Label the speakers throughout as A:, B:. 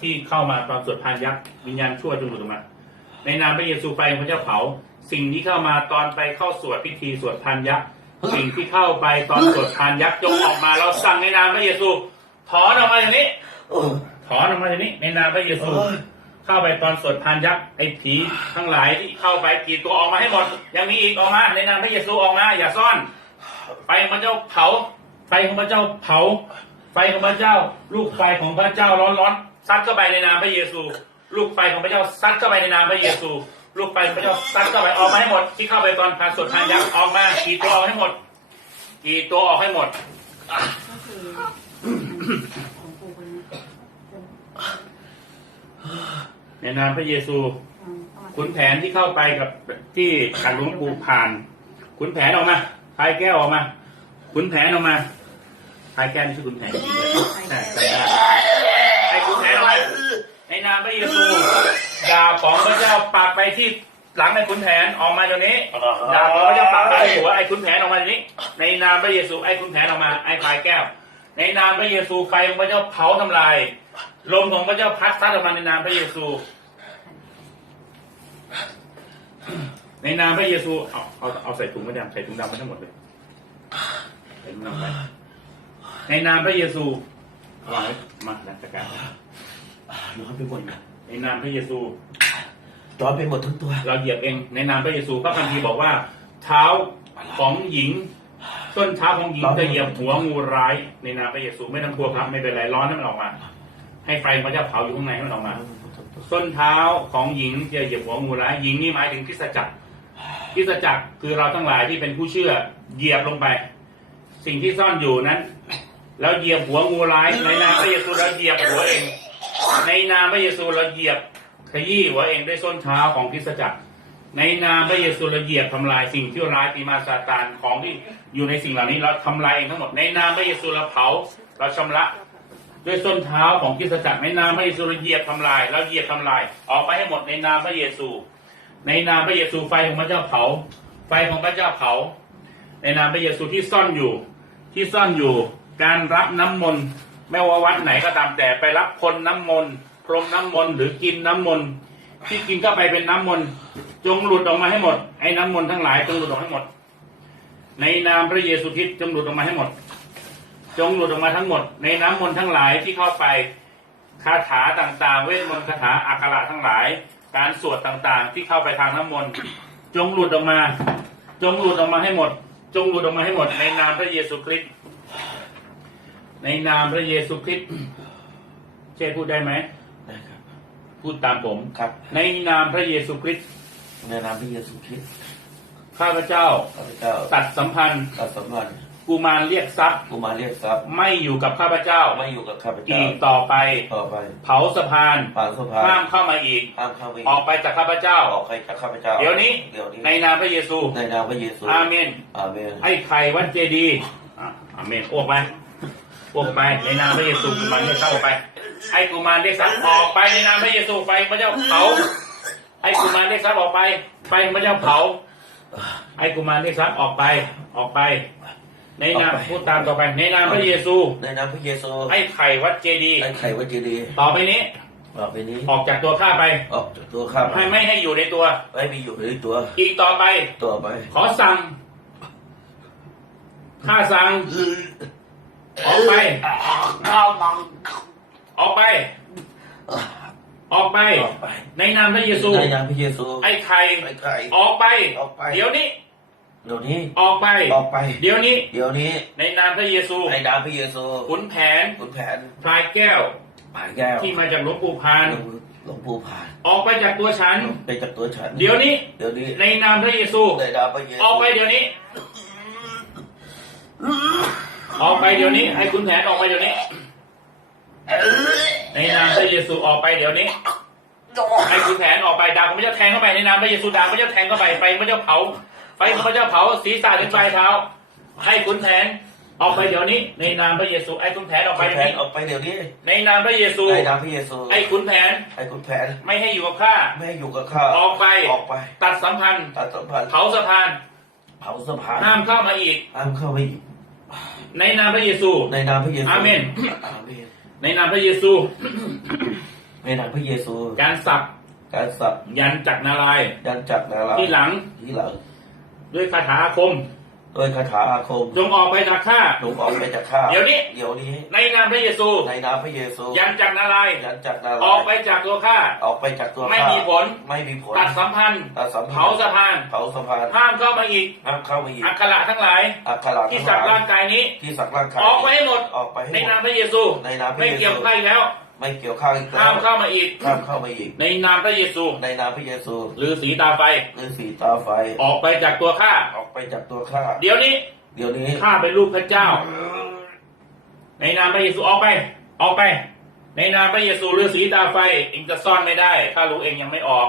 A: ที่เข้ามาตอนสวดพานยักษ์วิญญาณชั่วจงหลุดออกมา ในนามพระเยซูไฟของพระเจ้าเผา สิ่งที่เข้ามาตอนไปเข้าสวดพิธีสวดพานยักษ์สิ่งที่เข้าไปตอนสวดพานยักษ์จงออกมาเราสั่งในนามพระเยซู ถอนออกมาอย่างนี้ถอนออกมาอย่างนี้ ในนามพระเยซู เข้าไปตอนสวดพานยักษ์ไอ้ผีทั้งหลายที่เข้าไปกี่ตัวออกมาให้หมด ยังมีอีกออกมา ในนามพระเยซูออกมา อย่าซ่อนไฟของพระเจ้าเผาไฟของพระเจ้าเผาไฟของพระเจ้า ลูกไฟของพระเจ้าร้อนๆ ซัดเข้าไปในนามพระเยซู ลูกไฟของพระเจ้าซัดเข้าไปในนามพระเยซู ลูกไฟของพระเจ้าซัดเข้าไปออกมาให้หมด ที่เข้าไปตอนพานสดพานยักษ์ออกมากี่ตัวออกให้หมดกี่ตัวออกให้หมด
B: ก็คือของปู่คนนี้
A: ในนามพระเยซู ขุนแผนที่เข้าไปกับที่ขันหลวงปู่ผ่าน ขุนแผนออกมาพายแก้วออกมา ขุนแผนออกมาพายแก้วนี่ชื่อขุนแผนจริงเลยใช่ใช่ได้ไอ้ขุนแผนออกมาในนามพระเยซูดาบของพระเจ้าปักไปที่หลังไอ้ขุนแผนออกมาเดี๋ยวนี้ดาบของพระเจ้าปักไปที่หัวไอ้ขุนแผนออกมาเดี๋ยวนี้ ในนามพระเยซูไอ้ขุนแผนออกมาไอ้พายแก้ว ในนามพระเยซูไฟของพระเจ้าเผาทำลายลมของพระเจ้าพัดซัดออกมาในนามพระเยซู ในนามพระเยซูเอาเอาเอาใส่ถุงไม่ดำใส่ถุงดำไม่ทั้งหมดเลยใส่ถุงดำไปในนามพระเยซูวางไว้มาดัจัดการ
C: ร้อนไปหมดเลย
A: ในนามพระเยซู
C: ร้อนไปหมดทั้งตัว
A: เราเหยียบเอง ในนามพระเยซูพระคัมภีร์บอกว่า เท้าของหญิงต้นเท้าของหญิงจะเหยียบหัวงูร้าย ในนามพระเยซูไม่ต้องกลัวครับไม่เป็นไรร้อนให้มันออกมา ให้ไฟพระเจ้าเผาอยู่ข้างในให้มันออกมาส้นเท้าของหญิงจะเหยียบหัวงูร้ายหญิงนี่หมายถึงคริสตจักรคริสตจักรคือเราทั้งหลายที่เป็นผู้เชื่อเหยียบลงไป สิ่งที่ซ่อนอยู่นั้น แล้วเหยียบหัวงูร้ายในนามพระเยซูเราเหยียบหัวเอง ในนามพระเยซูเราเหยียบขยี้หัวเองด้วยส้นเท้าของคริสตจักร ในนามพระเยซูเราเหยียบทำลายสิ่งที่ร้ายปีมาซาตานของที่อยู่ในสิ่งเหล่านี้เราทำลายเองทั้งหมดในนามพระเยซูเราเผาเราชำระด้วยส้นเท้าของคริสตจักรในนามพระเยซูเราเหยียบทำลายแล้วเหยียบทำลาย ออกไปให้หมดในนามพระเยซู ในนามพระเยซูไฟของพระเจ้าเผา ไฟของพระเจ้าเผา ในนามพระเยซูที่ซ่อนอยู่ที่ซ่อนอยู่การรับน้ำมนต์ ไม่ว่าวัดไหนก็ตามแต่ไปรับคนน้ำมนต์พรมน้ำมนต์หรือกินน้ำมนต์ที่กินเข้าไปเป็นน้ำมนต์จงหลุดออกมาให้หมดไอ้น้ำมนต์ทั้งหลายจงหลุดออกให้หมด ในนามพระเยซูคริสต์จงหลุดออกมาให้หมด จงหลุดออกมาทั้งหมด ในน้ำมนต์ทั้งหลายที่เข้าไปคาถาต่างๆ เวทมนต์คาถาอักขระทั้งหลาย การสวดต่างๆ ที่เข้าไปทางน้ำมนต์จงหลุดออกมา จงหลุดออกมาให้หมด จงหลุดออกมาให้หมด ในนามพระเยซูคริสต์ ในนามพระเยซูคริสต์เช่พูดได้ไหม
C: นะครับ
A: พูดตามผม
C: ครับ
A: ในนามพระเยซูคริสต์
C: ในนามพระเยซูคริสต์
A: ข้าพเจ้า
C: ข้าพเจ้า
A: ตัดสัมพันธ์
C: ตัดสัมพันธ์
A: กุมารเรียกทรัพย์
C: กูมาเรียกทรัพย์
A: ไม่อยู่กับข้าพเจ้า
C: ไม่อยู่กับข้าพเจ้า
A: อีกต่อไป
C: ต่อไป
A: เผาสะพาน
C: ปางสะพาน
A: ห้ามเข้ามาอีก
C: ห้ามเข้าไป
A: ออกไปจากข้าพเจ้า
C: ออกไปจากข้าพเจ้า
A: เดี๋ยวนี้
C: เดี๋ยวนี้
A: ในนามพระเยซู
C: ในนามพระเยซู
A: อาเมน
C: อาเมน
A: ไอ้ไข่วัดเจดีย์อะอาเมนออกไป ออกไปในนามพระเยซูกุมารเรียกทรัพย์ออกไปไอ้กุมารเรียกทรัพย์ออกไปในนามพระเยซูไฟพระเจ้าเผาไอ้กุมารเรียกทรัพย์ออกไปไฟพระเจ้าเผาไอ้กุมารเรียกทรัพย์ออกไปออกไป ในนามพูดตามต่อไป ในนามพระเยซู
C: ในนามพระเยซู
A: ไอ้ไข่วัดเจดีย์
C: ไอ้ไข่วัดเจดีย์
A: ต่อไปนี้
C: ต่อไปนี้
A: ออกจากตัวข้าไป
C: ออกจากตัวข้าพ
A: ให้ไม่ให้อยู่ในตัว
C: ไม่มีอยู่ในตัว
A: อีกต่อไป
C: ต่อไป
A: ขอสั่งข้าสั่ง ออกไป ออกไป ออกไป
C: ออกไป
A: ในนามพระเยซู
C: ในนามพระเยซู
A: ไอ้ไข่
C: ไอ้ไข่
A: ออกไป
C: ออกไป
A: เดี๋ยวนี้
C: เดี๋ยวนี้
A: ออกไป
C: ออกไป
A: เดี๋ยวนี้
C: เดี๋ยวนี้
A: ในนามพระเยซู
C: ในนามพระเยซู
A: ขุนแผน
C: ขุนแผน
A: พลายแก้ว
C: ผายแก้ว
A: ที่มาจากหลวงปู่พาน
C: หลวงปู่ผ่าน
A: ออกไปจากตัวฉัน
C: ไปจากตัวฉัน
A: เดี๋ยวนี้
C: เดี๋ยวนี้
A: ในนามพระเยซู
C: ในนามพระเยซู
A: ออกไปเดี๋ยวนี้ ออกไปเดี๋ยวนี้ ให้ขุนแผนออกไปเดี๋ยวนี้ ในนามพระเยซูออกไปเดี๋ยวนี้ ให้ขุนแผนออกไปดาบของพระเจ้าแทงเข้าไปในนามพระเยซูดาบพระเจ้าแทงเข้าไปไฟพระเจ้าเผาไฟของพระเจ้าเผาศีรษะถึงปลายเท้า ให้ขุนแผนออกไปเดี๋ยวนี้ ในนามพระเยซูไอ้ขุนแผนออกไป
C: ขุน
A: เดี๋
C: แผ
A: ยวนนี้
C: ออกไปเดี๋ยวนี้
A: ในนามพระเยซู
C: ในนามพระเยซู
A: ไอ้ขุนแผน
C: ไอ้ขุนแผน
A: ไม่ให้อยู่กับข้า
C: ไม่ให้อยู่กับข้า
A: ออกไป
C: ออกไป
A: ตัดสัมพันธ์
C: ตัดสัมพันธ์
A: เผาสะพาน
C: เผาสะพาน
A: ห้ามเข้ามาอีก
C: ห้ามเข้าไปอีก
A: ในนามพระเยซู
C: ในนามพระเยซู
A: อาเมน
C: อาเมน
A: ในนามพระเยซู
C: นามพระเยซู
A: การสับ
C: การสับ
A: ยันจักรนารายณ์
C: ยันจักรนารา
A: ที่หลัง
C: ที่หลัง
A: ด้วยคาถาอาคม
C: ด้วยคาถาอาคม
A: จงออกไปจากข้า
C: ลงออกไปจากข้า
A: เดี๋ยวนี้
C: เดี๋ยวนี้
A: ในนามพระเยซู
C: ในนามพระเยซู
A: ยันจักรนารายณ์
C: ยันจักรนารา
A: ออกไปจากตัวข้า
C: ออกไปจากตัว
A: ไม่
C: ข้า
A: มีผล
C: ไม่มีผล
A: ตัดสัมพันธ์
C: ตัดสัมพั
A: เผาน
C: ธ์
A: สะพาน
C: เผาสะพาน
A: ห้ามเข้ามาอีก
C: ห้ามเข้ามาอีก
A: อักขระทั้งหลาย
C: อักขระ
A: ที่
C: ทั้ง
A: สัก
C: หล
A: ร่างกายนี้
C: ที่สักร่างกาย
A: ออกไปให้หมด
C: ออกไปให้
A: ใน
C: หม
A: นาม
C: ด
A: พระเยซู
C: ในนามพระ
A: ไม่
C: เย
A: เกี่ยว
C: ซู
A: กับใครอีกแล้ว
C: ไม่เกี่ยวข้าวอีกแล้
A: ห้าม
C: ว
A: เข้ามาอีก
C: ห้ามเข้ามาอีก
A: ในนามพระเยซู
C: ในนามพระเยซู
A: หรือสีตาไฟ
C: หรือสีตาไฟ
A: ออกไปจากตัวข้า
C: ออกไปจากตัวข้า
A: เดี๋ยวนี้
C: เดี๋ยวนี้
A: ข้าเป็นลูกพระเจ้า ในนามพระเยซูออกไป ออกไป ในนามพระเยซูฤาษีตาไฟเองจะซ่อนไม่ได้ข้ารู้เองยังไม่ออก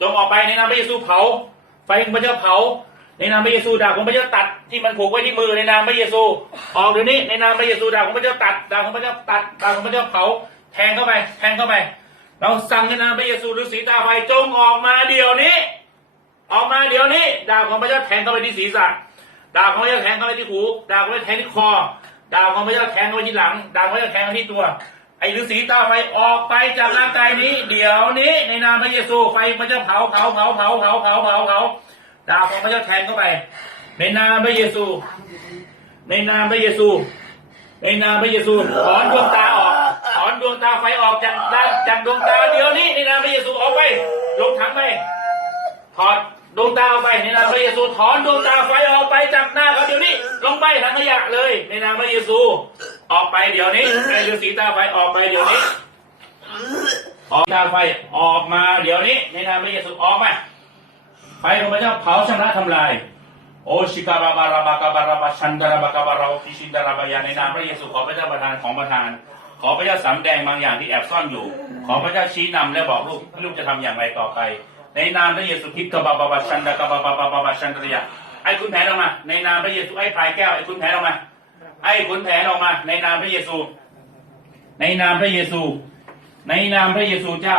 A: จงออกไปในนามพระเยซูเผา ไฟของพระเจ้าเผา ในนามพระเยซูดาบของพระเจ้าตัดที่มันผูกไว้ที่มือในนามพระเยซู ออกเดี๋ยวนี้ในนามพระเยซูดาบของพระเจ้าตัดดาบของพระเจ้าตัดดาบของพระเจ้าเผาแทงเข้าไป แทงเข้าไป เราสั่งในนามพระเยซูฤาษีตาไฟจงออกมาเดี๋ยวนี้ ออกมาเดี๋ยวนี้ ดาบของพระเจ้าแทงเข้าไปที่ศีรษะ ดาบของพระเจ้าแทงเข้าไปที่หู ดาบของพระเจ้าแทงที่คอ ดาบของพระเจ้าแทงเข้าไปที่หลัง ดาบของพระเจ้าแทงเข้าที่ตัว ไอ้ฤาษีตาไฟออกไปจากร่างกายนี้ เดี๋ยวนี้ ในนามพระเยซูไฟพระเจ้าเผาเผาเผาเผาเผาเผาเผาเผาดาบของพระเจ้าแทงเข้าไป ในนามพระเยซู ในนามพระเยซู ในนามพระเยซูถอนดวงตา ออกถอนดวงตาไฟออกจากด้านจากดวงตาเดี๋ยวนี้ในนามพระเยซูออกไป ลงถังไปถอดดวงตาออกไปในนามพระเยซูถอนดวงตาไฟออกไปจากหน้าเขาเดี๋ยวนี้ ลงไปถังขยะเลย ในนามพระเยซู ออกไปเดี๋ยวนี้ไอ้ฤาษีตาไฟออกไปเดี๋ยวนี้ออกตาไฟออกมาเดี๋ยวนี้ ในนามพระเยซูออกมาไฟของพระเจ้าเผาชำระทำลายโอชิกาบาบาราบากาบาราบาชันดาราบากาบาราฟิชินดาราบายาในนามพระเยซูขอพระเจ้าประทานของประทาน ขอพระเจ้าสำแดงบางอย่างที่แอบซ่อนอยู่ ขอพระเจ้าชี้นำและบอกลูกลูกจะทำอย่างไรต่อไป ในนามพระเยซูคริสต์กบาบาบาชันดากบาบาบาบาบาชันดริยาไอ้คุณแผนออกมา ในนามพระเยซูไอ้พายแก้วไอ้คุณแผนออกมา ไอ้คุณแผนออกมา ในนามพระเยซู ในนามพระเยซู ในนามพระเยซูเจ้า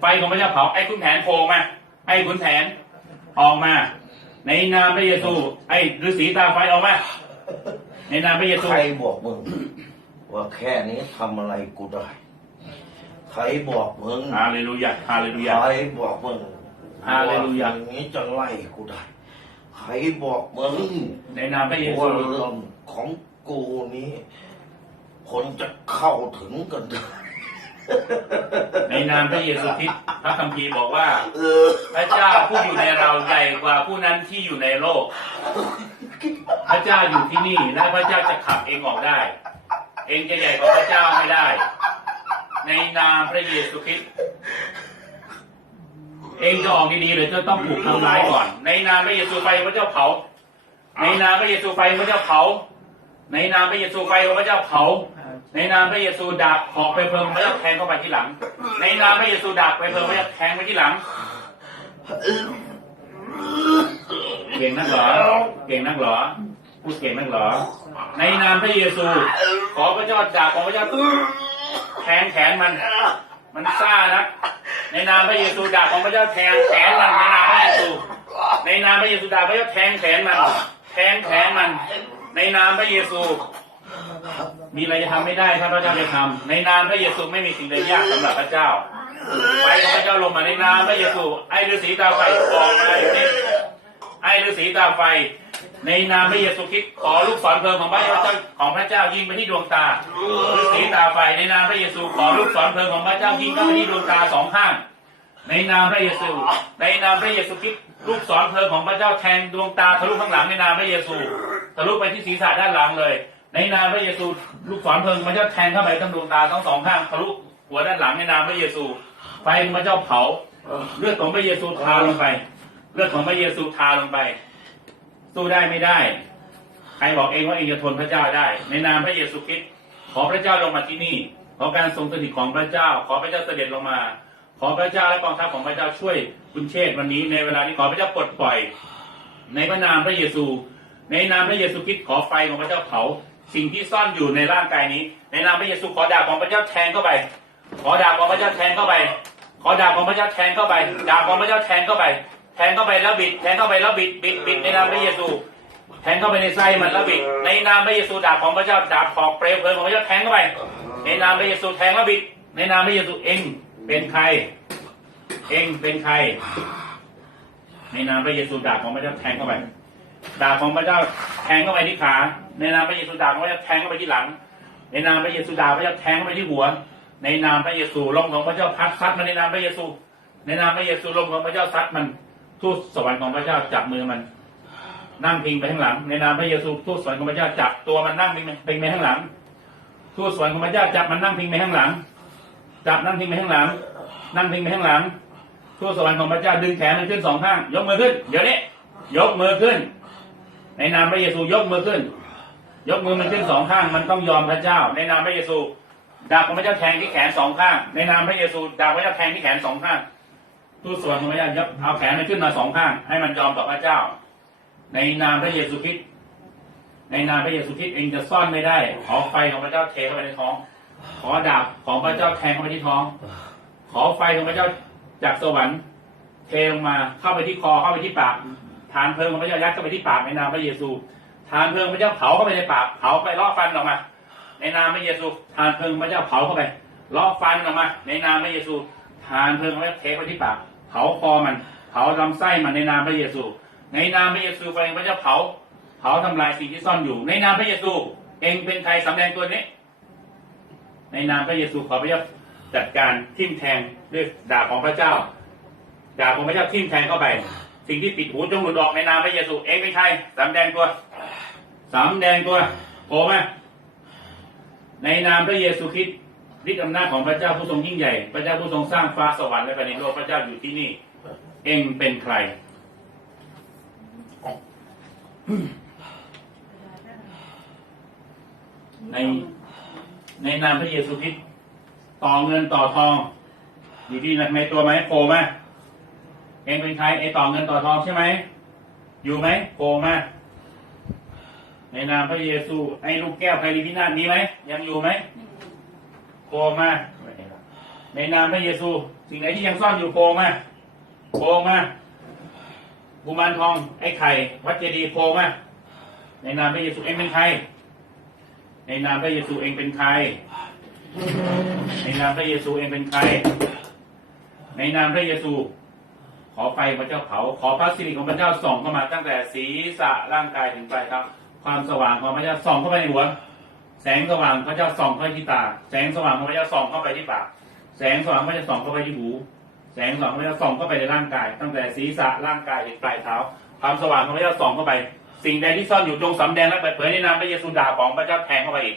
A: ไฟของพระเจ้าเผาไอ้คุณแผนโผล่มา ไอ้คุณแผนออกมา ในนามพระเยซู ไอ้ฤาษีตาไฟออกมา ในนามพระเยซู
C: ใครบอกมึง ว่าแค่นี้ทำอะไรกูได้ ใครบอกมึง
A: ฮาเลลูยาฮาเลลูยา
C: ใครบอกมึง
A: ฮาเลลูยา
C: ว่อย่างนี้จะไล่กูได้ ใครบอกมึง
A: ในนามพระเยซู
C: ว่าเรื่องของกูนี้ คนจะเข้าถึงกันได้
A: ในนามพระเยซูคริสต์พระคัมภีร์บอกว่า
C: เออ
A: พระเจ้าผู้อยู่ในเราใหญ่กว่าผู้นั้นที่อยู่ในโลก พระเจ้าอยู่ที่นี่และพระเจ้าจะขับเองออกได้เองจะใหญ่กว่าพระเจ้าไม่ได้ ในนามพระเยซูคริสต์เองจะออกดีๆหรือจะต้องถูกทำร้ายก่อน ในนามพระเยซูไฟพระเจ้าเผา ในนามพระเยซูไฟพระเจ้าเผา ในนามพระเยซูไฟของพระเจ้าเผา ในนามพระเยซูดาบหอกไปเพลิงพระเจ้าแทงเข้าไปที่หลัง ในนามพระเยซูดาบไปเพลิงพระเจ้าแทงไปที่หลัง เก่งนักหรอ เก่งนักหรอ พูดเก่งนักเหรอ ในนามพระเยซู ขอพระเจ้าดาบของพระเจ้าแทงแขนมัน มันซ่านะ ในนามพระเยซูดาบของพระเจ้าแทงแขนมันในนามพระเยซู ในนามพระเยซูดาบพระเจ้าแทงแขนมัน แทงแขนมัน ในนามพระเยซู มีอะไรจะทำไม่ได้ถ้าพระเจ้าจะทำในนามพระเยซูไม่มีสิ่งใดยากสำหรับพระเจ้าไฟของพระเจ้าลงมาในนามพระเยซู ไอ้ฤาษีตาไฟออกมาอยู่นี่ไอ้ฤาษีตาไฟ ในนามพระเยซูคริสต์ขอลูกศรเพลิงของพระเจ้าของพระเจ้ายิงไปที่ดวงตาฤาษีตาไฟในนามพระเยซูขอลูกศรเพลิงของพระเจ้ายิงเข้าไปที่ดวงตาสองข้าง ในนามพระเยซู ในนามพระเยซูคริสต์ลูกศรเพลิงของพระเจ้าแทงดวงตาทะลุข้างหลังในนามพระเยซูทะลุไปที่ศีรษะด้านหลังเลย ในนามพระเยซูลูกศรเพลิงพระเจ้าแทงเข้าไปทั้งดวงตาทั้งสองข้างทะลุหัวด้านหลังในนามพระเยซูไฟของพระเจ้าเผาเลือดของพระเยซูทาลงไป เลือดของพระเยซูทาลงไป สู้ได้ไม่ได้ ใครบอกเองว่าเองจะทนพระเจ้าได้ ในนามพระเยซูคริสต์ขอพระเจ้าลงมาที่นี่ ขอการทรงสถิตของพระเจ้า ขอพระเจ้าเสด็จลงมา ขอพระเจ้าและกองทัพของพระเจ้าช่วยคุณเชษฐ์วันนี้ ในเวลานี้ขอพระเจ้าปลดปล่อย ในพระนามพระเยซู ในนามพระเยซูคริสต์ขอไฟของพระเจ้าเผาสิ่งที่ซ่อนอยู่ในร่างกายนี้ ในนามพระเยซูขอดาบของพระเจ้าแทงเข้าไป ขอดาบของพระเจ้าแทงเข้าไป ขอดาบของพระเจ้าแทงเข้าไป ดาบของพระเจ้าแทงเข้าไป แทงเข้าไปแล้วบิด แทงเข้าไปแล้วบิดบิดบิดในนามพระเยซู แทงเข้าไปในไส้มันแล้วบิด ในนามพระเยซูดาบของพระเจ้าดาบหอกเปลวเพลิงของพระเจ้าแทงเข้าไป ในนามพระเยซูแทงแล้วบิด ในนามพระเยซูเองเป็นใคร เองเป็นใคร ในนามพระเยซูดาบของพระเจ้าแทงเข้าไปดาบของพระเจ้าแทงเข้าไปที่ขา ในนามพระเยซูดาบของพระเจ้าแทงเข้าไปที่หลัง ในนามพระเยซูดาบพระเจ้าแทงเข้าไปที่หัว ในนามพระเยซูลมของพระเจ้าพัดซัดมันในนามพระเยซู ในนามพระเยซูลมของพระเจ้าซัดมัน ทูตสวรรค์ของพระเจ้าจับมือมัน นั่งพิงไปข้างหลัง ในนามพระเยซูทูตสวรรค์ของพระเจ้าจับตัวมันนั่งพิงพิงไปข้างหลัง ทูตสวรรค์ของพระเจ้าจับมันนั่งพิงไปข้างหลัง จับนั่งพิงไปข้างหลัง นั่งพิงไปข้างหลัง ทูตสวรรค์ของพระเจ้าดึงแขนมันขึ้นสองข้าง ยกมือขึ้น เดี๋ยวนี้ยกมือขึ้น ในนามพระเยซูยกมือขึ้น ยกมือมันขึ้นสองข้าง มันต้องยอมพระเจ้า ในนามพระเยซูดาบของพระเจ้าแทงที่แขนสองข้าง ในนามพระเยซูดาบพระเจ้าแทงที่แขนสองข้าง ทูตสวรรค์ของพระเจ้ายกเอาแขนมันขึ้นมาสองข้าง ให้มันยอมต่อพระเจ้า ในนามพระเยซูคริสต์ในนามพระเยซูคริสต์เองจะซ่อนไม่ได้ ขอไฟของพระเจ้าเทเข้าไปในท้อง ขอดาบของพระเจ้าแทงเข้าไปที่ท้อง ขอไฟของพระเจ้าจากสวรรค์ เทลงมาเข้าไปที่คอเข้าไปที่ปากฐานเพลิงของพระเจ้ายัดเข้าไปที่ปากในนามพระเยซูฐานเพลิงพระเจ้าเผาเข้าไปในปากเผาไปลาะฟันออกมา ในนามพระเยซูฐานเพลิงพระเจ้าเผาเข้าไปลาะฟันออกมา ในนามพระเยซูฐานเพลิงพระเจ้าเทเข้าไปที่ปาก เผาคอมัน เผาลำไส้มันในนามพระเยซู ในนามพระเยซูไฟพระเจ้าเผา เผาทำลายสิ่งที่ซ่อนอยู่ ในนามพระเยซู เองเป็นใครสำแดงตัวนี้ ในนามพระเยซูขอพระเจ้าจัดการทิ่มแทงด้วยดาบของพระเจ้า ดาบของพระเจ้าทิ่มแทงเข้าไป สิ่งที่ปิดหูจงหลุดออกในนามพระเยซู เองเป็นใครสำแดงตัวสำแดงตัวโผล่มาในนามพระเยซูคริสต์ ฤทธิ์อำนาจของพระเจ้าผู้ทรงยิ่งใหญ่ พระเจ้าผู้ทรงสร้างฟ้าสวรรค์และแผ่นดินโลกพระเจ้าอยู่ที่นี่ เองเป็นใคร ในในนามพระเยซูคริสต์ต่อเงินต่อทองอยู่ที่ในตัวไหมโผล่มาเองเป็นใครไอต่อเงินต่อทองใช่ไหมอยู่ไหมโผล่มาในนามพระเยซู ไอลูกแก้วไพลิพินาศมีไหมยังอยู่ไหม โผล่มา ในนามพระเยซู สิ่งไหนที่ยังซ่อนอยู่โผล่มาโผล่มากุมารทองไอ้ไข่วัดเจดีย์โผล่มาในนามพระเยซูเองเป็นใคร ในนามพระเยซูเองเป็นใคร ในนามพระเยซูเองเป็นใคร ในนามพระเยซู ขอไฟพระเจ้าเผา ขอพระสิริของพระเจ้าส่องเข้ามาตั้งแต่ศีรษะร่างกายถึงปลายเท้าความสว่างของพระเจ้าส่องเข้าไปในหัว แสงสว่างพระเจ้าส่องเข้าไปที่ตา แสงสว่างของพระเจ้าส่องเข้าไปที่ปาก แสงสว่างพระเจ้าส่องเข้าไปที่หู แสงสว่างของพระเจ้าส่องเข้าไปในร่างกาย ตั้งแต่ศีรษะร่างกายถึงปลายเท้า ความสว่างของพระเจ้าส่องเข้าไป สิ่งใดที่ซ่อนอยู่จงสำแดงและเปิดเผยในนามพระเยซูดาบของพระเจ้าแทงเข้าไปอีก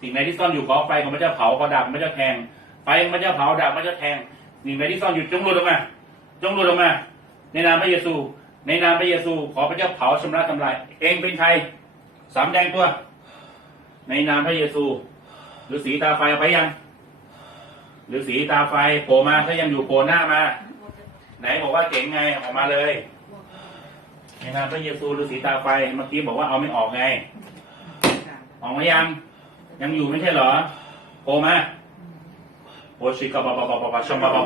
A: สิ่งใดที่ซ่อนอยู่ขอไฟของพระเจ้าเผาขอดาบพระเจ้าแทง ไฟของพระเจ้าเผาดาบพระเจ้าแทง สิ่งใดที่ซ่อนอยู่จงหลุดออกมา จงหลุดออกมา ในนามพระเยซู ในนามพระเยซู ขอพระเจ้าเผาชำระทำลาย เองเป็นใครสำแดงตัว ในนามพระเยซูหรือสีตาไฟเอาไปยังหรือสีตาไฟโผล่มาถ้ายังอยู่โผล่หน้ามา ไหนบอกว่าเก่งไงออกมาเลยในนามพระเยซูหรือสีตาไฟเมื่อกี้บอกว่าเอาไม่ออกไง ออกมายัง ยังอยู่ไม่ใช่เหรอโผล่มาโอชิกะบะบะบะบะบะชมบะบะ